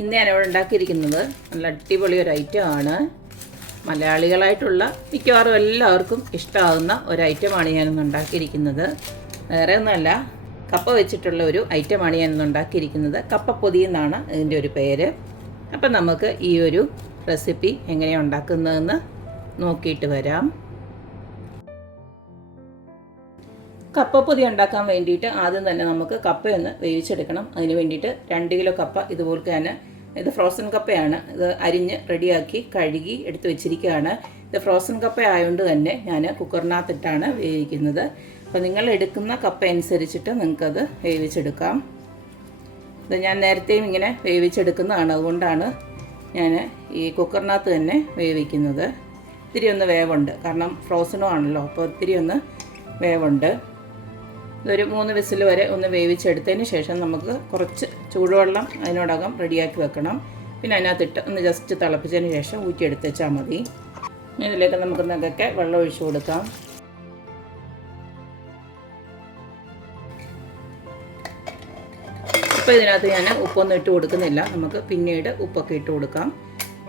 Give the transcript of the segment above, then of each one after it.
ഇന്ന് ഞാനിവിടെ ഉണ്ടാക്കിയിരിക്കുന്നത് നല്ല അടിപൊളി ഒരു ഐറ്റമാണ്. മലയാളികളായിട്ടുള്ള മിക്കവാറും എല്ലാവർക്കും ഇഷ്ടമാകുന്ന ഒരു ഐറ്റമാണ് ഞാനിന്ന് ഉണ്ടാക്കിയിരിക്കുന്നത്. വേറെ ഒന്നുമല്ല, കപ്പ വെച്ചിട്ടുള്ള ഒരു ഐറ്റമാണ് ഞാനിന്ന് ഉണ്ടാക്കിയിരിക്കുന്നത്. കപ്പപ്പൊതി എന്നാണ് ഇതിൻ്റെ ഒരു പേര്. അപ്പം നമുക്ക് ഈ ഒരു റെസിപ്പി എങ്ങനെയാണ് ഉണ്ടാക്കുന്നതെന്ന് നോക്കിയിട്ട് വരാം. കപ്പപ്പൊതി ഉണ്ടാക്കാൻ വേണ്ടിയിട്ട് ആദ്യം തന്നെ നമുക്ക് കപ്പയൊന്ന് വേവിച്ചെടുക്കണം. അതിന് വേണ്ടിയിട്ട് 2 കിലോ കപ്പ ഇതുപോലെ തന്നെ, ഇത് ഫ്രോസൺ കപ്പയാണ്. ഇത് അരിഞ്ഞ് റെഡിയാക്കി കഴുകി എടുത്ത് വെച്ചിരിക്കുകയാണ്. ഇത് ഫ്രോസൺ കപ്പ ആയതുകൊണ്ട് തന്നെ ഞാൻ കുക്കറിനകത്തിട്ടാണ് വേവിക്കുന്നത്. അപ്പോൾ നിങ്ങൾ എടുക്കുന്ന കപ്പ അനുസരിച്ചിട്ട് നിങ്ങൾക്കത് വേവിച്ചെടുക്കാം. ഇത് ഞാൻ നേരത്തെയും ഇങ്ങനെ വേവിച്ചെടുക്കുന്നതാണ്, അതുകൊണ്ടാണ് ഞാൻ ഈ കുക്കറിനകത്ത് തന്നെ വേവിക്കുന്നത്. ഇത്തിരി ഒന്ന് വേവുണ്ട്, കാരണം ഫ്രോസണും ആണല്ലോ, അപ്പോൾ ഒത്തിരി ഒന്ന് വേവുണ്ട്. ഇതൊരു 3 വിസിൽ വരെ ഒന്ന് വേവിച്ചെടുത്തതിന് ശേഷം നമുക്ക് കുറച്ച് ചൂടുവെള്ളം അതിനോടകം റെഡിയാക്കി വെക്കണം. പിന്നെ അതിനകത്തിട്ട് ഒന്ന് ജസ്റ്റ് തിളപ്പിച്ചതിന് ശേഷം ഊറ്റിയെടുത്ത് വെച്ചാൽ മതി. ഇതിലേക്ക് നമുക്ക് നതൊക്കെ വെള്ളം ഒഴിച്ചു കൊടുക്കാം. ഇപ്പോൾ ഇതിനകത്ത് ഞാൻ ഉപ്പൊന്നും ഇട്ട് കൊടുക്കുന്നില്ല, നമുക്ക് പിന്നീട് ഉപ്പൊക്കെ ഇട്ട് കൊടുക്കാം.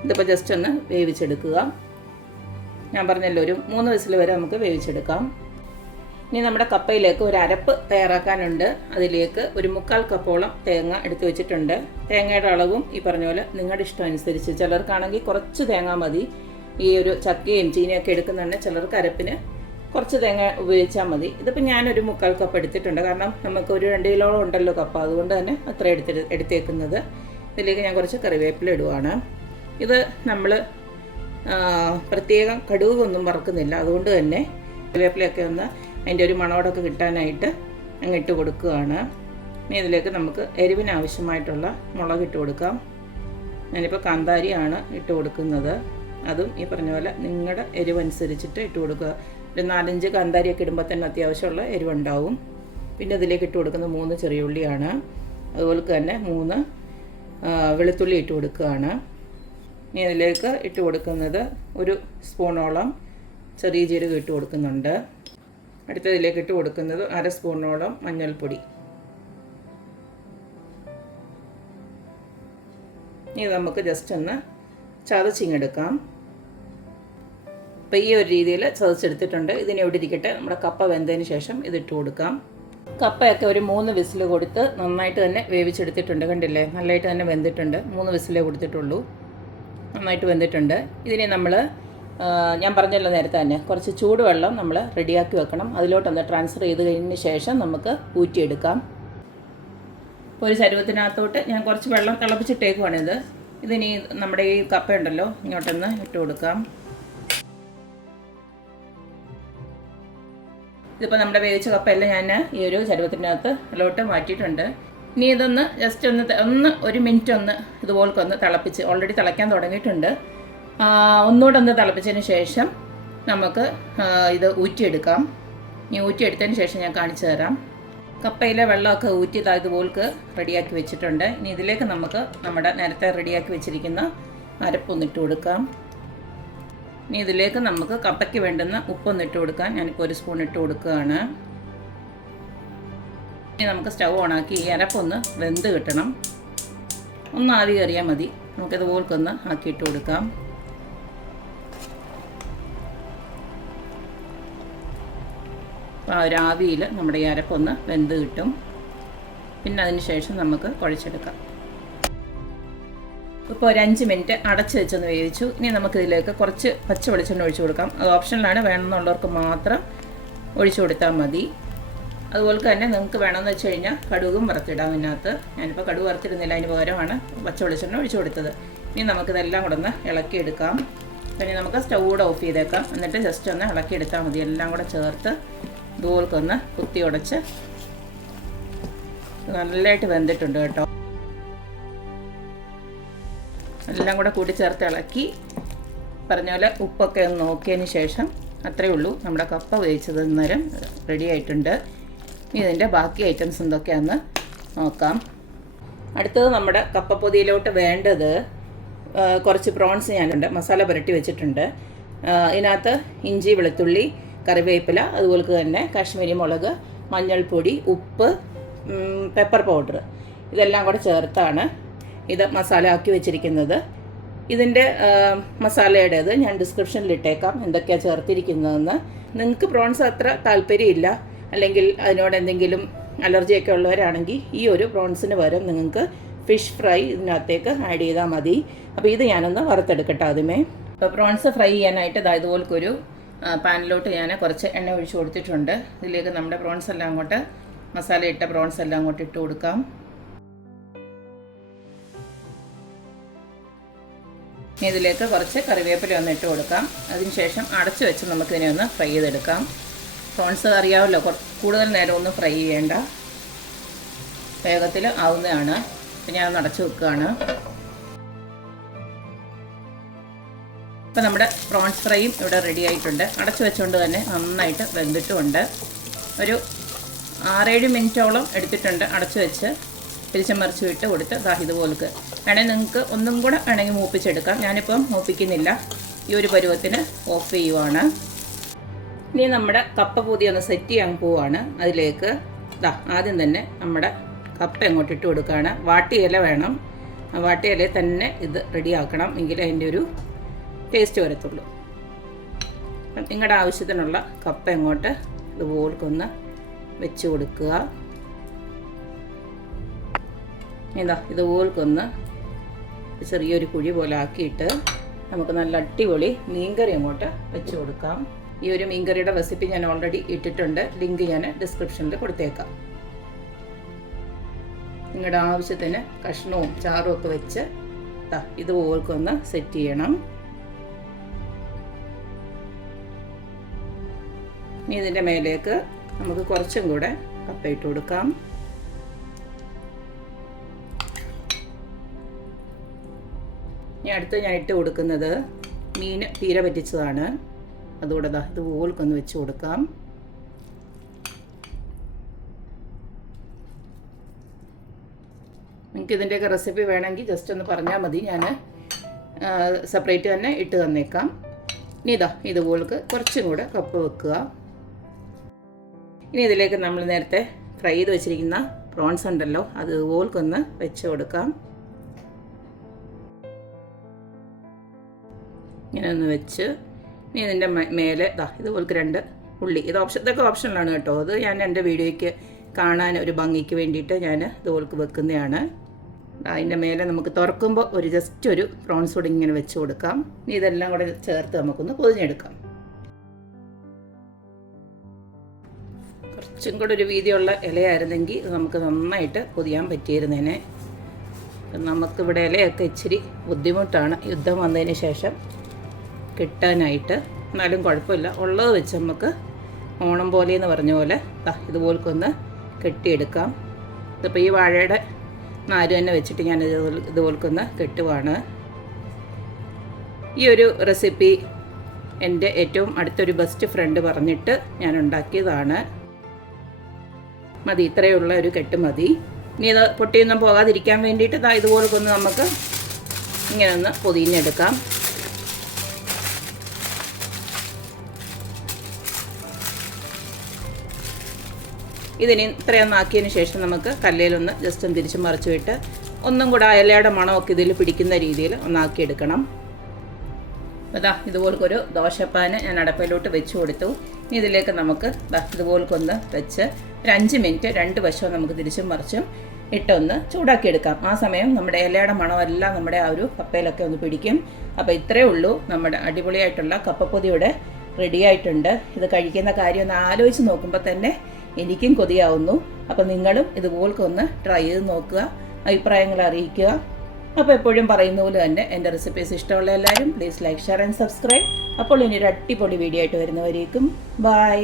ഇതിപ്പോൾ ജസ്റ്റ് ഒന്ന് വേവിച്ചെടുക്കുക. ഞാൻ പറഞ്ഞല്ലോ, ഒരു 3 വിസിൽ വരെ നമുക്ക് വേവിച്ചെടുക്കാം. ഇനി നമ്മുടെ കപ്പയിലേക്ക് ഒരു അരപ്പ് തയ്യാറാക്കാനുണ്ട്. അതിലേക്ക് ഒരു 3/4 കപ്പോളം തേങ്ങ എടുത്ത് വെച്ചിട്ടുണ്ട്. തേങ്ങയുടെ അളവും ഈ പറഞ്ഞ പോലെ നിങ്ങളുടെ ഇഷ്ടം അനുസരിച്ച്. ചിലർക്കാണെങ്കിൽ കുറച്ച് തേങ്ങ മതി. ഈ ഒരു ചക്കയും ചീനയൊക്കെ എടുക്കുന്നുണ്ട്. ചിലർക്ക് അരപ്പിന് കുറച്ച് തേങ്ങ ഉപയോഗിച്ചാൽ മതി. ഇതിപ്പോൾ ഞാനൊരു 3/4 കപ്പ് എടുത്തിട്ടുണ്ട്, കാരണം നമുക്ക് ഒരു 2 കിലോളം ഉണ്ടല്ലോ കപ്പ, അതുകൊണ്ട് തന്നെ അത്ര എടുത്തേക്കുന്നത്. ഇതിലേക്ക് ഞാൻ കുറച്ച് കറിവേപ്പില ഇടുവാണ്. ഇത് നമ്മൾ പ്രത്യേകം കടുകൊന്നും വറക്കുന്നില്ല, അതുകൊണ്ട് തന്നെ കറിവേപ്പിലയൊക്കെ ഒന്ന് അതിൻ്റെ ഒരു മണോടൊക്കെ കിട്ടാനായിട്ട് ഇട്ട് കൊടുക്കുകയാണ്. ഇനി ഇതിലേക്ക് നമുക്ക് എരിവിന് ആവശ്യമായിട്ടുള്ള മുളക് ഇട്ട് കൊടുക്കാം. ഞാനിപ്പോൾ കാന്താരിയാണ് ഇട്ട് കൊടുക്കുന്നത്. അതും ഈ പറഞ്ഞ പോലെ നിങ്ങളുടെ എരിവനുസരിച്ചിട്ട് ഇട്ട് കൊടുക്കുക. ഒരു 4-5 കാന്താരിയൊക്കെ ഇടുമ്പോൾ തന്നെ അത്യാവശ്യമുള്ള എരിവുണ്ടാവും. പിന്നെ ഇതിലേക്ക് ഇട്ട് കൊടുക്കുന്നത് 3 ചെറിയ ഉള്ളിയാണ്. അതുപോലെ തന്നെ 3 വെളുത്തുള്ളി ഇട്ട് കൊടുക്കുകയാണ്. ഇനി ഇതിലേക്ക് ഇട്ട് കൊടുക്കുന്നത് 1 സ്പൂണോളം ചെറിയ ജീരകം ഇട്ട് കൊടുക്കുന്നുണ്ട്. അടുത്തതിലേക്ക് ഇട്ട് കൊടുക്കുന്നത് 1/2 സ്പൂണോളം മഞ്ഞൾപ്പൊടി. ഇനി നമുക്ക് ജസ്റ്റ് ഒന്ന് ചതച്ചിങ്ങെടുക്കാം. അപ്പോൾ ഈ ഒരു രീതിയിൽ ചതച്ചെടുത്തിട്ടുണ്ട്. ഇതിനെ ഇവിടെ ഇരിക്കട്ടെ. നമ്മുടെ കപ്പ വെന്തതിന് ശേഷം ഇതിട്ട് കൊടുക്കാം. കപ്പയൊക്കെ ഒരു 3 വിസിൽ കൊടുത്ത് നന്നായിട്ട് തന്നെ വേവിച്ചെടുത്തിട്ടുണ്ട്. കണ്ടില്ലേ, നല്ലതായിട്ട് തന്നെ വെന്തിട്ടുണ്ട്. 3 വിസിലേ കൊടുത്തിട്ടുള്ളൂ. നന്നായിട്ട് വെന്തിട്ടുണ്ട്. ഇതിനെ നമ്മൾ, ഞാൻ പറഞ്ഞല്ലോ നേരത്തെ തന്നെ, കുറച്ച് ചൂടുവെള്ളം നമ്മൾ റെഡിയാക്കി വെക്കണം. അതിലോട്ടൊന്ന് ട്രാൻസ്ഫർ ചെയ്ത് കഴിഞ്ഞതിന് ശേഷം നമുക്ക് ഊറ്റിയെടുക്കാം. ഇപ്പോൾ ഒരു ചരുവത്തിനകത്തോട്ട് ഞാൻ കുറച്ച് വെള്ളം തിളപ്പിച്ചിട്ടേക്കുവാണിത്. ഇതിനി നമ്മുടെ ഈ കപ്പ ഉണ്ടല്ലോ, ഇങ്ങോട്ടൊന്ന് ഇട്ട് കൊടുക്കാം. ഇതിപ്പോൾ നമ്മുടെ വേവിച്ച കപ്പയെല്ലാം ഞാൻ ഈ ഒരു ചരുവത്തിനകത്ത് അതിലോട്ട് മാറ്റിയിട്ടുണ്ട്. ഇനി ഇതൊന്ന് ജസ്റ്റ് ഒന്ന് 1 മിനിറ്റ് ഒന്ന് ഇതുപോലൊക്കെ ഒന്ന് തിളപ്പിച്ച്, ഓൾറെഡി തിളയ്ക്കാൻ തുടങ്ങിയിട്ടുണ്ട്. ഒന്നുകൂടെ ഒന്ന് തിളപ്പിച്ചതിന് ശേഷം നമുക്ക് ഇത് ഊറ്റിയെടുക്കാം. ഇനി ഊറ്റിയെടുത്തതിന് ശേഷം ഞാൻ കാണിച്ചു തരാം. കപ്പയിലെ വെള്ളമൊക്കെ ഊറ്റി ഇതുപോലൊക്കെ റെഡിയാക്കി വെച്ചിട്ടുണ്ട്. ഇനി ഇതിലേക്ക് നമുക്ക് നമ്മുടെ നേരത്തെ റെഡിയാക്കി വെച്ചിരിക്കുന്ന അരപ്പൊന്നിട്ട് കൊടുക്കാം. ഇനി ഇതിലേക്ക് നമുക്ക് കപ്പയ്ക്ക് വേണ്ടുന്ന ഉപ്പൊന്നിട്ട് കൊടുക്കാം. ഞാനിപ്പോൾ 1 സ്പൂൺ ഇട്ട് കൊടുക്കുകയാണ്. ഇനി നമുക്ക് സ്റ്റൗ ഓണാക്കി ഈ അരപ്പൊന്ന് വെന്ത് കിട്ടണം. ഒന്ന് ആവി കയറിയാൽ മതി. നമുക്കിതുപോലൊക്കെ ആക്കിയിട്ട് കൊടുക്കാം. അപ്പോൾ ആ ഒരു ആവിയിൽ നമ്മുടെ ഈ അരപ്പൊന്ന് വെന്ത് കിട്ടും. പിന്നെ അതിന് ശേഷം നമുക്ക് കുഴച്ചെടുക്കാം. ഇപ്പോൾ ഒരു 5 മിനിറ്റ് അടച്ച് വെച്ചൊന്ന് വേവിച്ചു. ഇനി നമുക്കിതിലേക്ക് കുറച്ച് പച്ച വെളിച്ചെണ്ണ ഒഴിച്ചു കൊടുക്കാം. അത് ഓപ്ഷനിലാണ്, വേണമെന്നുള്ളവർക്ക് മാത്രം ഒഴിച്ചു കൊടുത്താൽ മതി. അതുപോലെ തന്നെ നിങ്ങൾക്ക് വേണമെന്ന് വെച്ച് കഴിഞ്ഞാൽ കടുകും വറുത്തിടാം ഇതിനകത്ത്. ഞാനിപ്പോൾ കടുക് വറുത്തിരുന്നില്ല, അതിന് പകരമാണ് പച്ച വെളിച്ചെണ്ണ ഒഴിച്ചു കൊടുത്തത്. ഇനി നമുക്കിതെല്ലാം കൂടെ ഒന്ന് ഇളക്കിയെടുക്കാം. പിന്നെ നമുക്ക് സ്റ്റൗ കൂടെ ഓഫ് ചെയ്തേക്കാം. എന്നിട്ട് ജസ്റ്റ് ഒന്ന് ഇളക്കിയെടുത്താൽ മതി. എല്ലാം കൂടെ ചേർത്ത് ഇതുപോലൊക്കെ കുത്തി ഉടച്ച്. നല്ലതായിട്ട് വെന്തിട്ടുണ്ട് കേട്ടോ. എല്ലാം കൂടെ കൂടി ചേർത്ത് ഇളക്കി പറഞ്ഞ പോലെ ഉപ്പൊക്കെ ഒന്ന് നോക്കിയതിന് ശേഷം, അത്രയേ ഉള്ളൂ, നമ്മുടെ കപ്പ വേവിച്ചത് നേരം റെഡി ആയിട്ടുണ്ട്. ഇനി ഇതിൻ്റെ ബാക്കി ഐറ്റംസ് എന്തൊക്കെയാണെന്ന് നോക്കാം. അടുത്തത് നമ്മുടെ കപ്പപ്പൊതിയിലോട്ട് വേണ്ടത് കുറച്ച് പ്രോൺസ് ഞാനുണ്ട് മസാല പുരട്ടി വെച്ചിട്ടുണ്ട്. ഇതിനകത്ത് ഇഞ്ചി, വെളുത്തുള്ളി, കറിവേപ്പില, അതുപോലെ തന്നെ കാശ്മീരി മുളക്, മഞ്ഞൾപ്പൊടി, ഉപ്പ്, പെപ്പർ പൗഡർ, ഇതെല്ലാം കൂടെ ചേർത്താണ് ഇത് മസാല ആക്കി വെച്ചിരിക്കുന്നത്. ഇതിൻ്റെ മസാലയുടേത് ഞാൻ ഡിസ്ക്രിപ്ഷനിൽ ഇട്ടേക്കാം എന്തൊക്കെയാണ് ചേർത്തിരിക്കുന്നതെന്ന്. നിങ്ങൾക്ക് പ്രോൺസ് അത്ര താല്പര്യമില്ല, അല്ലെങ്കിൽ അതിനോട് എന്തെങ്കിലും അലർജിയൊക്കെ ഉള്ളവരാണെങ്കിൽ ഈ ഒരു പ്രോൺസിന് പകരം നിങ്ങൾക്ക് ഫിഷ് ഫ്രൈ ഇതിനകത്തേക്ക് ആഡ് ചെയ്താൽ മതി. അപ്പോൾ ഇത് ഞാനൊന്ന് വറുത്തെടുക്കട്ടെ ആദ്യമേ. അപ്പോൾ പ്രോൺസ് ഫ്രൈ ചെയ്യാനായിട്ട് ഇതുപോലൊരു പാനിലോട്ട് ഞാൻ കുറച്ച് എണ്ണ ഒഴിച്ച് കൊടുത്തിട്ടുണ്ട്. ഇതിലേക്ക് നമ്മുടെ പ്രോൺസ് എല്ലാം അങ്ങോട്ട്, മസാല ഇട്ട പ്രോൺസ് എല്ലാം അങ്ങോട്ട് ഇട്ട് കൊടുക്കാം. ഇതിലേക്ക് കുറച്ച് കറിവേപ്പില ഒന്ന് ഇട്ട് കൊടുക്കാം. അതിനുശേഷം അടച്ചു വെച്ച് നമുക്കിതിനെ ഒന്ന് ഫ്രൈ ചെയ്തെടുക്കാം. പ്രോൺസ് അറിയാമല്ലോ, കൂടുതൽ നേരം ഒന്നും ഫ്രൈ ചെയ്യേണ്ട, വേഗത്തിൽ ആവുന്നതാണ്. അപ്പം ഞാൻ അടച്ചു വെക്കുകയാണ്. അപ്പോൾ നമ്മുടെ പ്രോൺസ് ഫ്രൈയും ഇവിടെ റെഡി ആയിട്ടുണ്ട്. അടച്ചു വെച്ചുകൊണ്ട് തന്നെ നന്നായിട്ട് വെന്തിട്ടുമുണ്ട്. ഒരു 6-7 മിനിറ്റോളം എടുത്തിട്ടുണ്ട് അടച്ചു വെച്ച്. തിരിച്ചും മറിച്ച് വിട്ട് കൊടുത്ത് ഇതുപോലക്ക് വേണമെങ്കിൽ നിങ്ങൾക്ക് ഒന്നും കൂടെ വേണമെങ്കിൽ മൂപ്പിച്ചെടുക്കാം. ഞാനിപ്പം മൂപ്പിക്കുന്നില്ല, ഈ ഒരു പരുവത്തിന് ഓഫ് ചെയ്യുവാണ്. ഇനി നമ്മുടെ കപ്പ പൂതി ഒന്ന് സെറ്റ് ചെയ്യാൻ പോവാണ്. അതിലേക്ക് ആദ്യം തന്നെ നമ്മുടെ കപ്പ അങ്ങോട്ട് ഇട്ട് കൊടുക്കുകയാണ്. വാട്ടിയില വേണം, വാട്ടിയില തന്നെ ഇത് റെഡിയാക്കണം, എങ്കിലേ അതിൻ്റെ ഒരു ടേസ്റ്റ് വരത്തുള്ളൂ. നിങ്ങളുടെ ആവശ്യത്തിനുള്ള കപ്പ അങ്ങോട്ട് ഇതുപോലൊന്ന് വെച്ച് കൊടുക്കുക. ഇതുപോലൊന്ന് ചെറിയൊരു കുഴി പോലെ ആക്കിയിട്ട് നമുക്ക് നല്ല അടിപൊളി മീൻകറി അങ്ങോട്ട് വെച്ച് കൊടുക്കാം. ഈ ഒരു മീൻകറിയുടെ റെസിപ്പി ഞാൻ ഓൾറെഡി ഇട്ടിട്ടുണ്ട്, ലിങ്ക് ഞാൻ ഡിസ്ക്രിപ്ഷനിൽ കൊടുത്തേക്കാം. നിങ്ങളുടെ ആവശ്യത്തിന് കഷ്ണവും ചാറും ഒക്കെ വെച്ച് ഇതുപോലൊന്ന് സെറ്റ് ചെയ്യണം. ഇനി ഇതിൻ്റെ മേലേക്ക് നമുക്ക് കുറച്ചും കൂടെ കപ്പ ഇട്ട് കൊടുക്കാം. അടുത്ത് ഞാൻ ഇട്ട് കൊടുക്കുന്നത് മീൻ തീര പറ്റിച്ചതാണ്. അതുകൂടെ ഇതുപോലൊന്ന് വെച്ച് കൊടുക്കാം. നിങ്ങൾക്ക് ഇതിൻ്റെയൊക്കെ റെസിപ്പി വേണമെങ്കിൽ ജസ്റ്റ് ഒന്ന് പറഞ്ഞാൽ മതി, ഞാൻ സെപ്പറേറ്റ് തന്നെ ഇട്ട് തന്നേക്കാം. ഇനി ഇതുപോലക്ക് കുറച്ചും കൂടെ കപ്പ വെക്കുക. ഇനി ഇതിലേക്ക് നമ്മൾ നേരത്തെ ഫ്രൈ ചെയ്ത് വെച്ചിരിക്കുന്ന പ്രോൺസ് ഉണ്ടല്ലോ, അതുപോലൊന്ന് വെച്ച് കൊടുക്കാം. ഇങ്ങനെ ഒന്ന് വെച്ച് ഇനി ഇതിൻ്റെ മേലെ ഇതുപോലക്ക് 2 ഉള്ളി, ഇതൊക്കെ ഓപ്ഷനിലാണ് കേട്ടോ. അത് ഞാൻ എൻ്റെ വീഡിയോയ്ക്ക് കാണാൻ ഒരു ഭംഗിക്ക് വേണ്ടിയിട്ട് ഞാൻ ഇതുപോലക്ക് വെക്കുന്നതാണ്. അതിൻ്റെ മേലെ നമുക്ക് തുറക്കുമ്പോൾ ജസ്റ്റ് ഒരു പ്രോൺസ് കൂടി ഇങ്ങനെ വെച്ച് കൊടുക്കാം. ഇനി ഇതെല്ലാം കൂടെ ചേർത്ത് നമുക്കൊന്ന് പൊതിഞ്ഞെടുക്കാം. കുറച്ചും കൂടെ ഒരു വീതിയുള്ള ഇലയായിരുന്നെങ്കിൽ നമുക്ക് നന്നായിട്ട് പൊതിയാൻ പറ്റിയിരുന്നേനെ. നമുക്കിവിടെ ഇലയൊക്കെ ഇച്ചിരി ബുദ്ധിമുട്ടാണ് യുദ്ധം വന്നതിന് ശേഷം കിട്ടാനായിട്ട്. എന്നാലും കുഴപ്പമില്ല, ഉള്ളത് വെച്ച് നമുക്ക് ഓണം പോലെ എന്ന് പറഞ്ഞ പോലെ ഇതുപോലൊന്ന് കെട്ടിയെടുക്കാം. ഇതിപ്പോൾ ഈ വാഴയുടെ നാര് തന്നെ വെച്ചിട്ട് ഞാൻ ഇതുപോലൊന്ന് കെട്ടുവാണ്. ഈ ഒരു റെസിപ്പി എൻ്റെ ഏറ്റവും അടുത്തൊരു ബെസ്റ്റ് ഫ്രണ്ട് പറഞ്ഞിട്ട് ഞാൻ ഉണ്ടാക്കിയതാണ്. മതി, ഇത്രയുള്ള ഒരു കെട്ട് മതി. ഇനി ഇത് പൊട്ടിയൊന്നും പോകാതിരിക്കാൻ വേണ്ടിയിട്ട് ഇതുപോലൊന്ന് നമുക്ക് ഇങ്ങനെ ഒന്ന് പൊതിഞ്ഞെടുക്കാം. ഇതിന് ഇത്രയൊന്നും ആക്കിയതിന് ശേഷം നമുക്ക് കല്ലിലൊന്ന് ജസ്റ്റ് ഒന്ന് തിരിച്ച് മറിച്ച് വിട്ട് ഒന്നും കൂടെ ഇലയുടെ മണമൊക്കെ ഇതിൽ പിടിക്കുന്ന രീതിയിൽ ഒന്നാക്കിയെടുക്കണം. ഇതുപോലൊരു ദോശപ്പാന് ഞാൻ അടപ്പയിലോട്ട് വെച്ച് കൊടുത്തു. ഇനി ഇതിലേക്ക് നമുക്ക് ഇതുപോലൊന്ന് വെച്ച് ഒരു 5 മിനിറ്റ് 2 വശവും നമുക്ക് തിരിച്ചും മറിച്ചും ഇട്ടൊന്ന് ചൂടാക്കിയെടുക്കാം. ആ സമയം നമ്മുടെ ഇലയുടെ മണമെല്ലാം നമ്മുടെ ആ ഒരു കപ്പയിലൊക്കെ ഒന്ന് പിടിക്കും. അപ്പോൾ ഇത്രയേ ഉള്ളൂ, നമ്മുടെ അടിപൊളിയായിട്ടുള്ള കപ്പപ്പൊതിയുടെ റെഡി ആയിട്ടുണ്ട്. ഇത് കഴിക്കുന്ന കാര്യം ഒന്ന് ആലോചിച്ച് നോക്കുമ്പോൾ തന്നെ എനിക്കും കൊതിയാവുന്നു. അപ്പോൾ നിങ്ങളും ഇതുപോലൊന്ന് ട്രൈ ചെയ്ത് നോക്കുക, അഭിപ്രായങ്ങൾ അറിയിക്കുക. അപ്പോൾ എപ്പോഴും പറയുന്ന പോലെ തന്നെ എൻ്റെ റെസിപ്പീസ് ഇഷ്ടമുള്ള എല്ലാവരും please like, share and subscribe. അപ്പോൾ ഇനി ഒരു അടിപൊളി വീഡിയോ ആയിട്ട് വരുന്നവരേക്കും ബൈ.